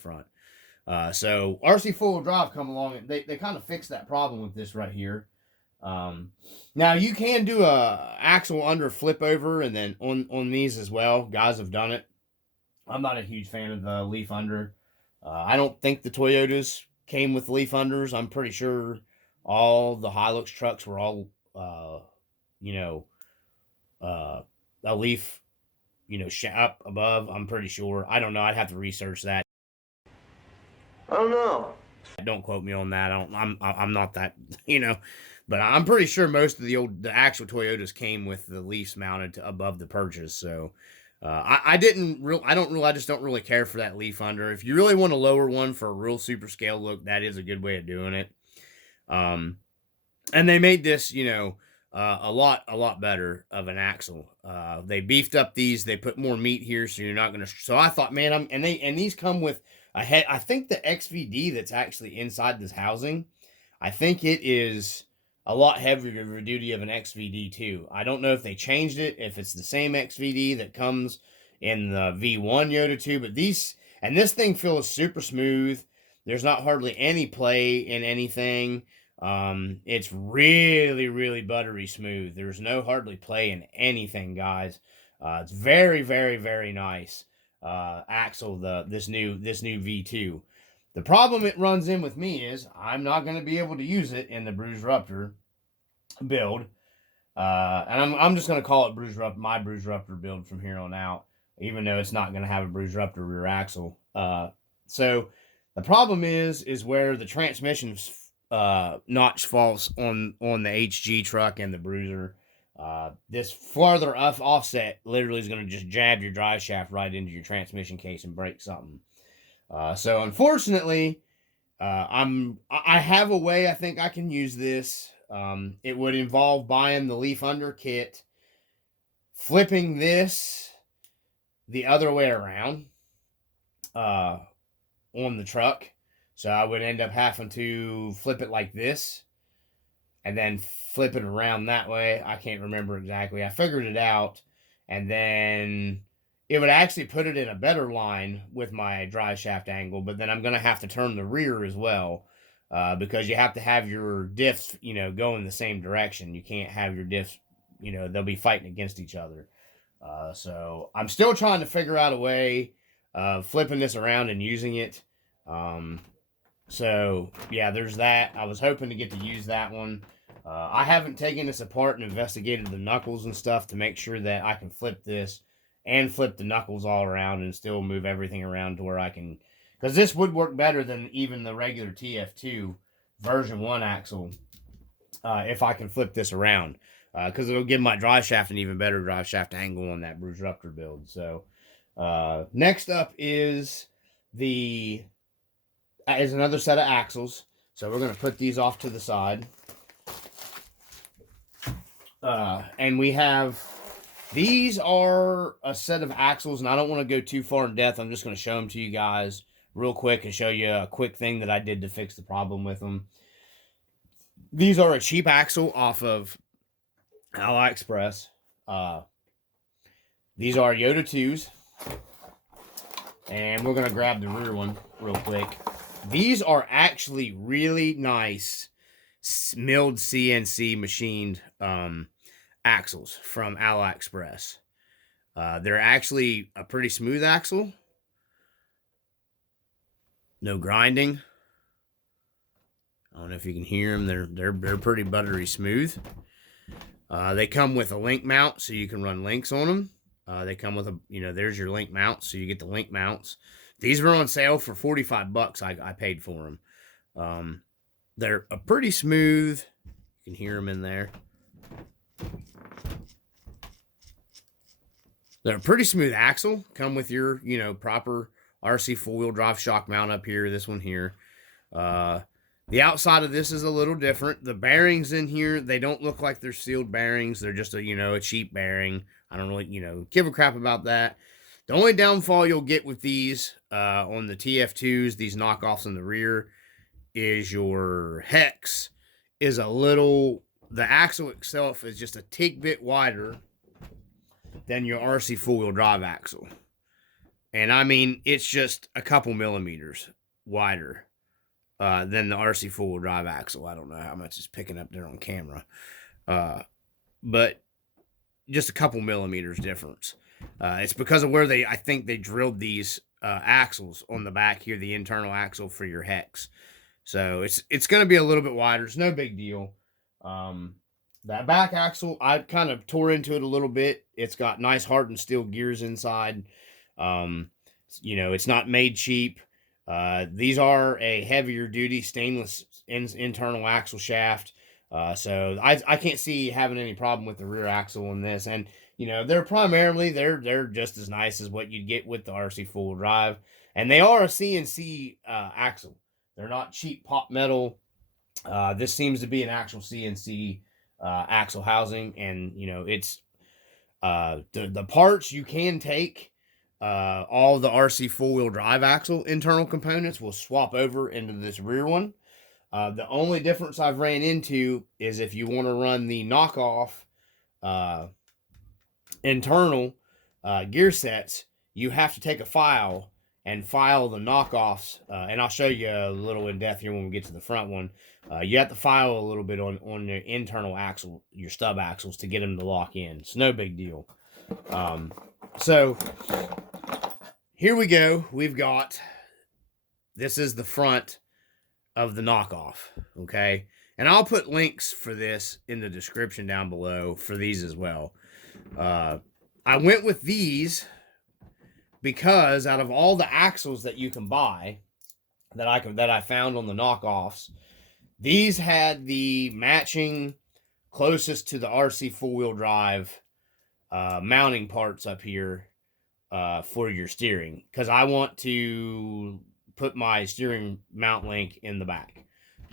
front. So RC four-wheel drive come along and they kind of fixed that problem with this right here. Now you can do a axle under flip over and then on these as well. Guys have done it. I'm not a huge fan of the leaf under. I don't think the Toyotas came with leaf unders. I'm pretty sure all the Hilux trucks were all, a leaf, up above. I'm pretty sure. I don't know. I'd have to research that. I don't know. Don't quote me on that. I'm not that, but I'm pretty sure most of the actual Toyotas came with the leaves mounted above the purchase. So, I just don't really care for that leaf under. If you really want a lower one for a real super scale look, that is a good way of doing it. And they made this, a lot better of an axle. They beefed up these. They put more meat here, so you're not gonna. So I thought, man, and these come with a head. I think the XVD that's actually inside this housing, I think it is a lot heavier duty of an XVD2. I don't know if they changed it, if it's the same XVD that comes in the V1 Yota 2, but this thing feels super smooth. There's not hardly any play in anything. It's really, really buttery smooth. There's no hardly play in anything, guys. It's very, very, very nice. Axle, this new V2. The problem it runs in with me is I'm not going to be able to use it in the Bruise Ruptor build. And I'm just going to call it my Bruise Ruptor build from here on out, even though it's not going to have a Bruise Ruptor rear axle. So the problem is where the transmission notch falls on the HG truck and the Bruiser. This farther offset literally is going to just jab your drive shaft right into your transmission case and break something. So unfortunately, I have a way I think I can use this. It would involve buying the leaf under kit, flipping this the other way around on the truck. So I would end up having to flip it like this and then flip it around that way. I can't remember exactly. I figured it out, and then it would actually put it in a better line with my drive shaft angle, but then I'm going to have to turn the rear as well, because you have to have your diffs, go in the same direction. You can't have your diffs, they'll be fighting against each other. So I'm still trying to figure out a way of flipping this around and using it. So yeah, there's that. I was hoping to get to use that one. I haven't taken this apart and investigated the knuckles and stuff to make sure that I can flip this and flip the knuckles all around and still move everything around to where I can, because this would work better than even the regular TF2 version 1 axle, if I can flip this around, because it'll give my drive shaft an even better drive shaft angle on that Bruise Ruptor build. So next up is another set of axles. So we're going to put these off to the side. And we have, these are a set of axles, and I don't want to go too far in depth. I'm just going to show them to you guys real quick and show you a quick thing that I did to fix the problem with them. These are a cheap axle off of AliExpress. These are Yota 2s. And we're going to grab the rear one real quick. These are actually really nice milled CNC machined axles from AliExpress. They're actually a pretty smooth axle. No grinding. I don't know if you can hear them. They're pretty buttery smooth. They come with a link mount, so you can run links on them. They come with there's your link mounts, so you get the link mounts. These were on sale for $45. I paid for them. They're a pretty smooth. You can hear them in there. They're a pretty smooth axle. Come with your, proper RC four-wheel drive shock mount up here. This one here. The outside of this is a little different. The bearings in here, they don't look like they're sealed bearings. They're just a cheap bearing. I don't really, give a crap about that. The only downfall you'll get with these on the TF2s, these knockoffs in the rear, is your hex is the axle itself is just a tick bit wider than your RC four-wheel drive axle. And I mean, it's just a couple millimeters wider than the RC four-wheel drive axle. I don't know how much it's picking up there on camera, but just a couple millimeters difference. It's because of where I think they drilled these axles on the back here, the internal axle for your hex. So it's going to be a little bit wider. It's no big deal. That back axle, I kind of tore into it a little bit. It's got nice hardened steel gears inside. It's not made cheap. These are a heavier duty stainless internal axle shaft. So I can't see having any problem with the rear axle on this. And they're just as nice as what you'd get with the RC four-wheel drive, and they are a CNC axle. They're not cheap pop metal. This seems to be an actual CNC axle housing, and it's the parts you can take. All the RC four-wheel drive axle internal components will swap over into this rear one. The only difference I've ran into is if you want to run the knockoff internal gear sets, you have to take a file and file the knockoffs. And I'll show you a little in depth here when we get to the front one. You have to file a little bit on the internal axle, your stub axles, to get them to lock in. It's no big deal. So here we go. This is the front of the knockoff, okay? And I'll put links for this in the description down below for these as well. I went with these because out of all the axles that you can buy that I found on the knockoffs, these had the matching closest to the RC four-wheel drive mounting parts up here for your steering, because I want to put my steering mount link in the back,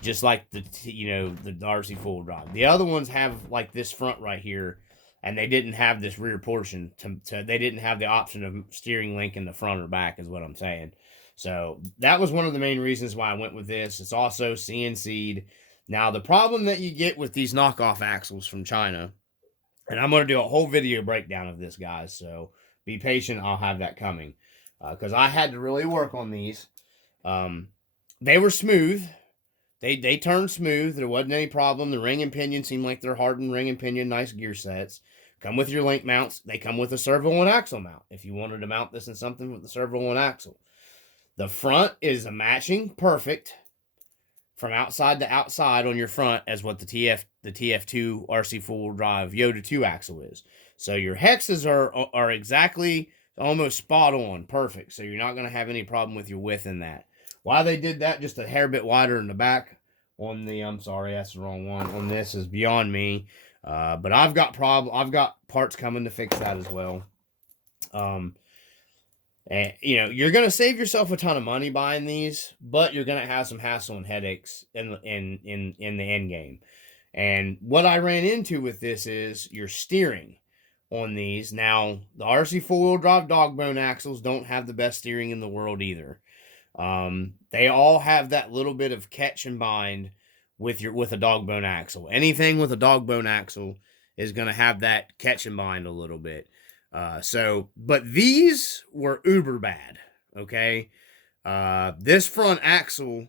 just like the RC four-wheel drive. The other ones have like this front right here, and they didn't have this rear portion. They didn't have the option of steering link in the front or back, is what I'm saying. So that was one of the main reasons why I went with this. It's also CNC'd. Now, the problem that you get with these knockoff axles from China, and I'm going to do a whole video breakdown of this, guys, so be patient. I'll have that coming, because I had to really work on these. They were smooth. They turned smooth. There wasn't any problem. The ring and pinion seemed like they're hardened ring and pinion, nice gear sets. Come with your link mounts. They come with a servo and axle mount if you wanted to mount this in something with the servo and axle. The front is a matching perfect from outside to outside on your front as what the TF2 RC four-wheel drive Yota 2 axle is. So your hexes are exactly almost spot on, perfect. So you're not going to have any problem with your width in that. Why they did that just a hair bit wider in the back on the, I'm sorry, that's the wrong one, on this is beyond me. But I've got parts coming to fix that as well. And you're going to save yourself a ton of money buying these, but you're going to have some hassle and headaches in the end game. And what I ran into with this is your steering on these. Now, the RC four-wheel drive dogbone axles don't have the best steering in the world either. They all have that little bit of catch and bind with a dogbone axle. Anything with a dogbone axle is going to have that catch and bind a little bit. But these were uber bad, okay? This front axle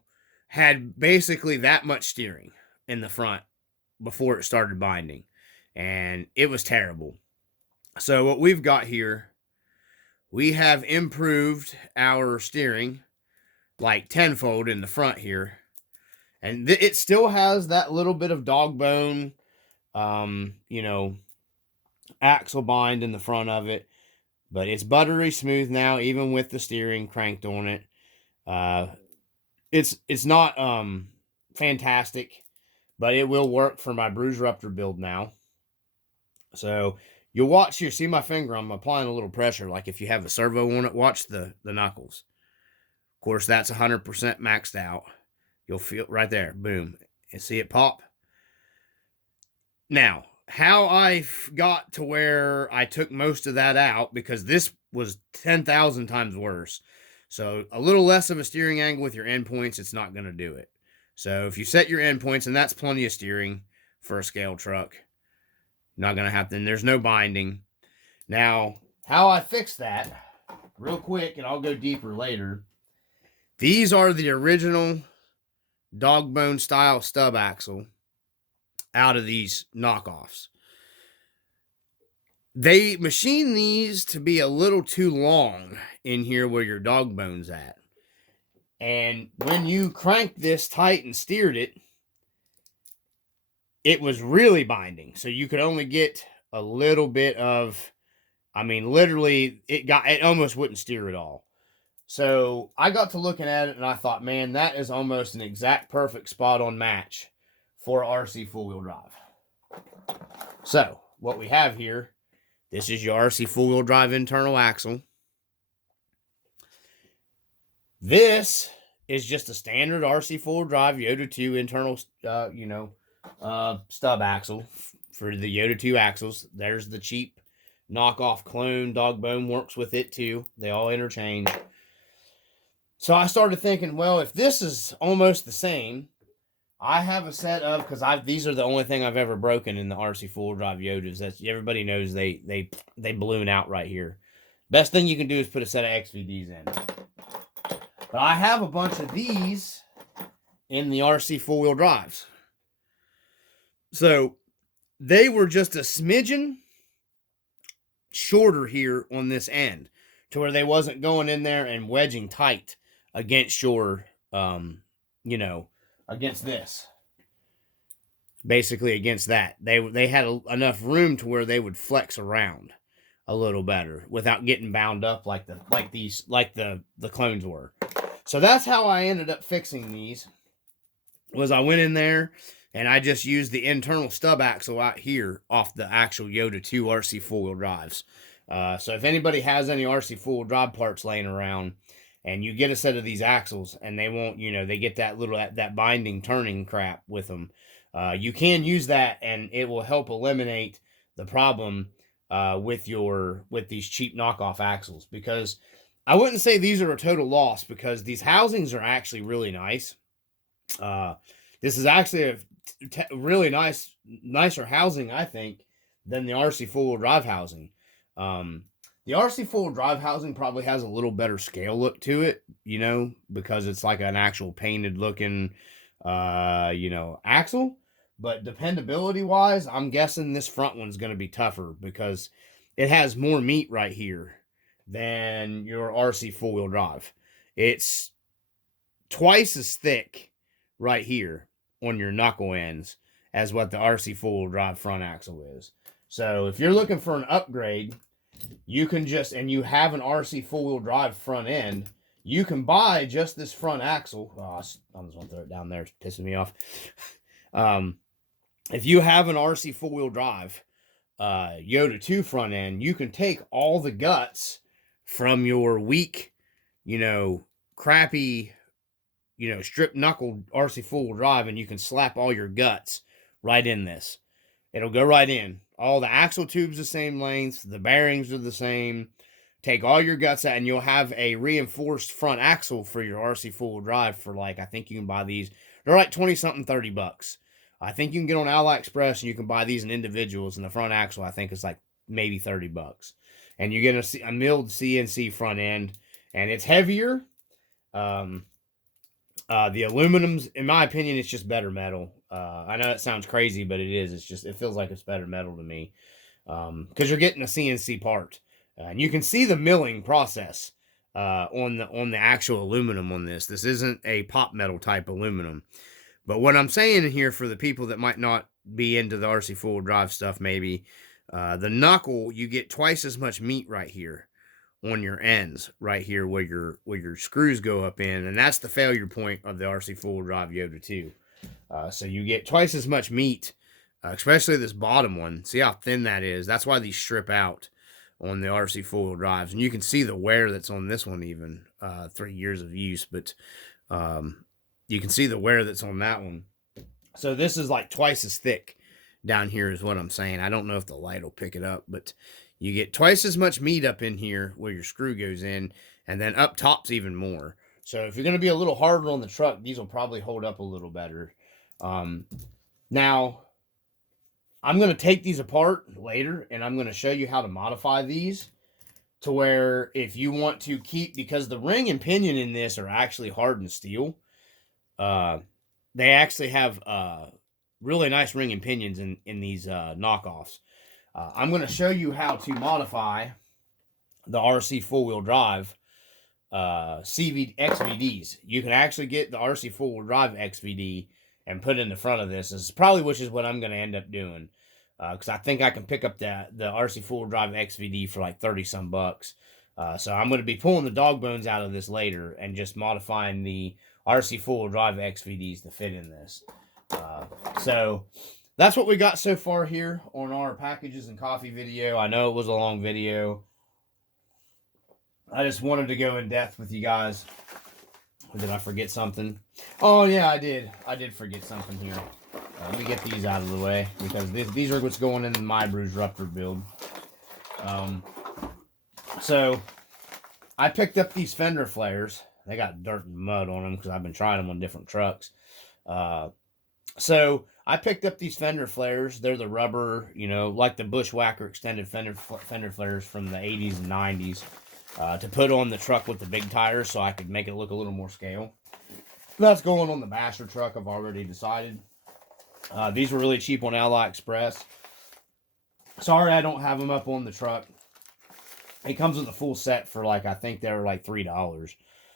had basically that much steering in the front before it started binding, and it was terrible. So what we've got here, we have improved our steering like tenfold in the front here, and it still has that little bit of dog bone, axle bind in the front of it, but it's buttery smooth now, even with the steering cranked on it. It's not fantastic, but it will work for my Bruise Ruptor build now. So you'll watch here, see my finger, I'm applying a little pressure, like if you have a servo on it, watch the knuckles. Of course, that's 100% maxed out. You'll feel right there, boom, and see it pop. Now, how I got to where I took most of that out, because this was 10,000 times worse. So a little less of a steering angle with your endpoints, it's not going to do it. So if you set your endpoints, and that's plenty of steering for a scale truck, not going to happen. There's no binding. Now, how I fixed that real quick, and I'll go deeper later. These are the original dog bone style stub axle out of these knockoffs. They machine these to be a little too long in here where your dog bone's at. And when you cranked this tight and steered it, it was really binding. So you could only get a little bit of, I mean, literally, it almost wouldn't steer at all. So I got to looking at it and I thought, man, that is almost an exact perfect spot on match for RC four-wheel drive. So what we have here, this is your RC four-wheel drive internal axle. This is just a standard RC four-wheel drive Yota 2 internal, stub axle for the Yota 2 axles. There's the cheap knockoff clone. Dog bone works with it too. They all interchange. So I started thinking, well, if this is almost the same, I have a set of, because these are the only thing I've ever broken in the RC four-wheel drive Yotas. That's, everybody knows they balloon out right here. Best thing you can do is put a set of XVDs in. But I have a bunch of these in the RC four-wheel drives. So they were just a smidgen shorter here on this end to where they wasn't going in there and wedging tight against your, against this. Basically against that. They had enough room to where they would flex around a little better without getting bound up like the clones were. So that's how I ended up fixing these. Was I went in there and I just used the internal stub axle out here off the actual Yota 2 RC four-wheel drives. So if anybody has any RC four-wheel drive parts laying around and you get a set of these axles and they won't, they get that binding turning crap with them, you can use that and it will help eliminate the problem with these cheap knockoff axles. Because I wouldn't say these are a total loss, because these housings are actually really nice. This is actually a really nicer housing, I think, than the RC four-wheel drive housing. The RC four-wheel drive housing probably has a little better scale look to it, because it's like an actual painted looking, axle. But dependability wise, I'm guessing this front one's going to be tougher because it has more meat right here than your RC four-wheel drive. It's twice as thick right here on your knuckle ends as what the RC four-wheel drive front axle is. So if you're looking for an upgrade, you can and you have an RC four-wheel drive front end, you can buy just this front axle. Oh, I just want to throw it down there. It's pissing me off. If you have an RC four-wheel drive Yota 2 front end, you can take all the guts from your weak, crappy, strip knuckle RC four-wheel drive, and you can slap all your guts right in this. It'll go right in. All the axle tubes the same length, the bearings are the same. Take all your guts out and you'll have a reinforced front axle for your RC four-wheel drive for I think you can buy these. They're like 20 something, $30. I think you can get on AliExpress and you can buy these in individuals, and the front axle I think is like maybe $30. And you get a milled CNC front end, and it's heavier. The aluminum's, in my opinion, it's just better metal. I know that sounds crazy, but it is. It feels like it's better metal to me. Because you're getting a CNC part. And you can see the milling process on the actual aluminum on this. This isn't a pop metal type aluminum. But what I'm saying here for the people that might not be into the RC four-wheel drive stuff, maybe, the knuckle, you get twice as much meat right here on your ends, right here where your screws go up in, and that's the failure point of the RC four-wheel drive Yota 2. So you get twice as much meat, especially this bottom one. See how thin that is? That's why these strip out on the RC four-wheel drives, and you can see the wear that's on this one even, 3 years of use, but you can see the wear that's on that one. So this is like twice as thick down here is what I'm saying. I don't know if the light will pick it up, but you get twice as much meat up in here where your screw goes in, and then up top's even more. So if you're going to be a little harder on the truck, these will probably hold up a little better. Now, I'm going to take these apart later, and I'm going to show you how to modify these. to where if you want to keep, because the ring and pinion in this are actually hardened steel, they actually have really nice ring and pinions in these knockoffs. I'm going to show you how to modify the RC four-wheel drive XVDs. You can actually get the RC four-wheel drive XVD and put it in the front of this. This is probably which is what I'm going to end up doing, because I think I can pick up the RC four-wheel drive XVD for like 30 some bucks. So I'm going to be pulling the dog bones out of this later and just modifying the RC four-wheel drive XVDs to fit in this. So that's what we got so far here on our packages and coffee video. I know it was a long video. I just wanted to go in depth with you guys. Did I forget something? Oh, yeah, I did. I did forget something here. Let me get these out of the way, because these are what's going in my Bruce Rupture build. So, I picked up these fender flares. They got dirt and mud on them because I've been trying them on different trucks. So, I picked up these fender flares. They're the rubber, you know, like the Bushwhacker extended fender flares from the 80s and 90s. To put on the truck with the big tires so I could make it look a little more scale. That's going on the Basher truck, I've already decided. These were really cheap on AliExpress. Sorry I don't have them up on the truck. It comes with a full set for like, I think they were like $3.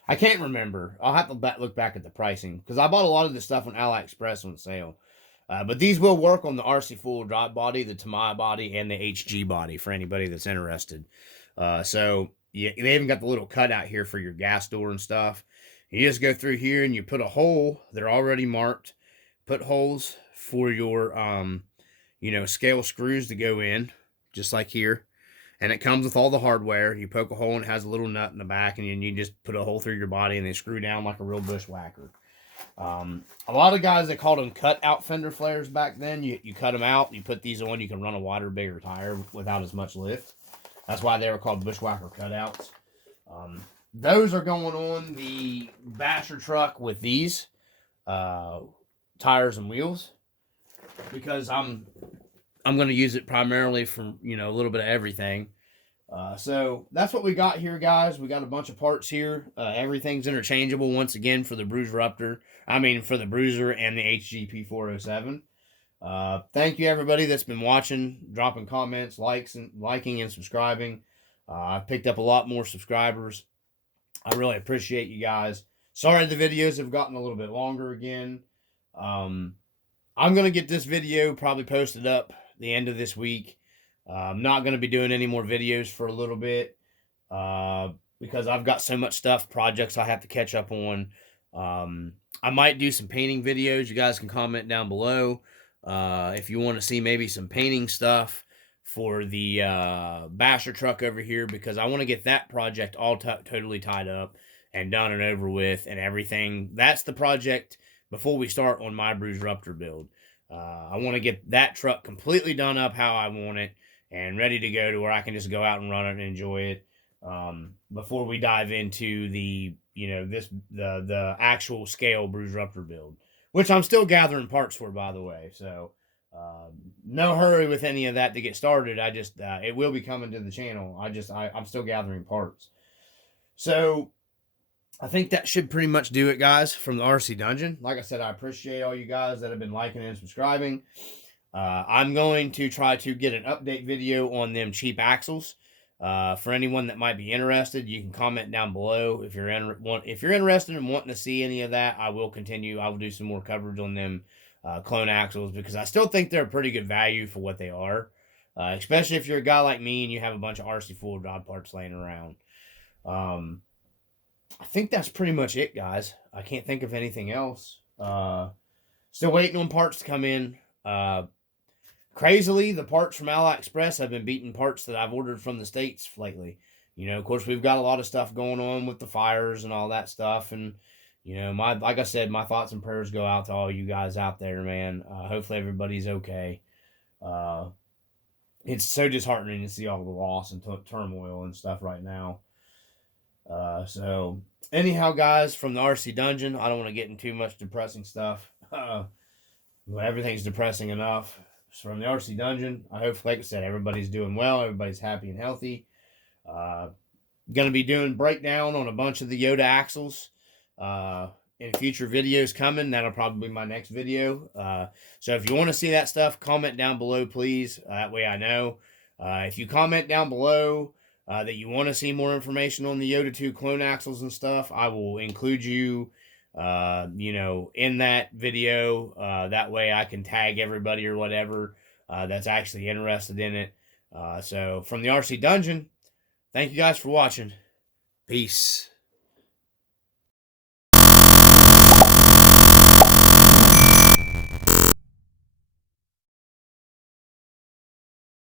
I can't remember. I'll have to look back at the pricing, because I bought a lot of this stuff on AliExpress on sale. But these will work on the RC full drive body, the Tamaya body, and the HG body for anybody that's interested. So yeah, they even got the little cutout here for your gas door and stuff. You just go through here and you put a hole. They're already marked. Put holes for your, scale screws to go in, just like here. And it comes with all the hardware. You poke a hole and it has a little nut in the back, and you just put a hole through your body, and they screw down like a real bushwhacker. A lot of guys, they called them cut out fender flares back then. You cut them out, you put these on, you can run a wider, bigger tire without as much lift. That's why they were called Bushwhacker cutouts. Those are going on the Basher truck with these tires and wheels, because I'm going to use it primarily for, a little bit of everything. So that's what we got here, guys. We got a bunch of parts here. Everything's interchangeable once again for the Bruiser for the Bruiser and the HGP 407. Thank you everybody that's been watching, dropping comments, liking and subscribing. I've picked up a lot more subscribers. I really appreciate you guys. Sorry the videos have gotten a little bit longer again. I'm going to get this video probably posted up the end of this week. I'm not going to be doing any more videos for a little bit, because I've got so much projects I have to catch up on. I might do some painting videos. You guys can comment down below. If you want to see maybe some painting stuff for the Basher truck over here, because I want to get that project all totally tied up and done and over with and everything. That's the project before we start on my Bruce Rupture build. I want to get that truck completely done up how I want it and ready to go to where I can just go out and run it and enjoy it, before we dive into the actual scale Bruce Rupture build, which I'm still gathering parts for, by the way. So, no hurry with any of that to get started. I just, it will be coming to the channel. I'm still gathering parts. So, I think that should pretty much do it, guys, from the RC Dungeon. Like I said, I appreciate all you guys that have been liking and subscribing. I'm going to try to get an update video on them cheap axles. For anyone that might be interested, you can comment down below. If you're interested in wanting to see any of that, I will continue. I will do some more coverage on them clone axles, because I still think they're a pretty good value for what they are. Especially if you're a guy like me and you have a bunch of RC full drive parts laying around. I think that's pretty much it, guys. I can't think of anything else. Still waiting on parts to come in. Crazily, the parts from AliExpress have been beating parts that I've ordered from the States lately. Of course, we've got a lot of stuff going on with the fires and all that stuff. And, like I said, my thoughts and prayers go out to all you guys out there, man. Hopefully everybody's okay. It's so disheartening to see all the loss and turmoil and stuff right now. So, anyhow, guys, from the RC Dungeon, I don't want to get into too much depressing stuff. Everything's depressing enough. From the RC Dungeon, I hope, like I said, everybody's doing well, everybody's happy and healthy. Going to be doing breakdown on a bunch of the Yota axles in future videos coming. That'll probably be my next video. So if you want to see that stuff, comment down below, please. That way I know. If you comment down below that you want to see more information on the Yota 2 clone axles and stuff, I will include you, in that video. That way I can tag everybody or whatever that's actually interested in it. So from the RC Dungeon, thank you guys for watching. Peace.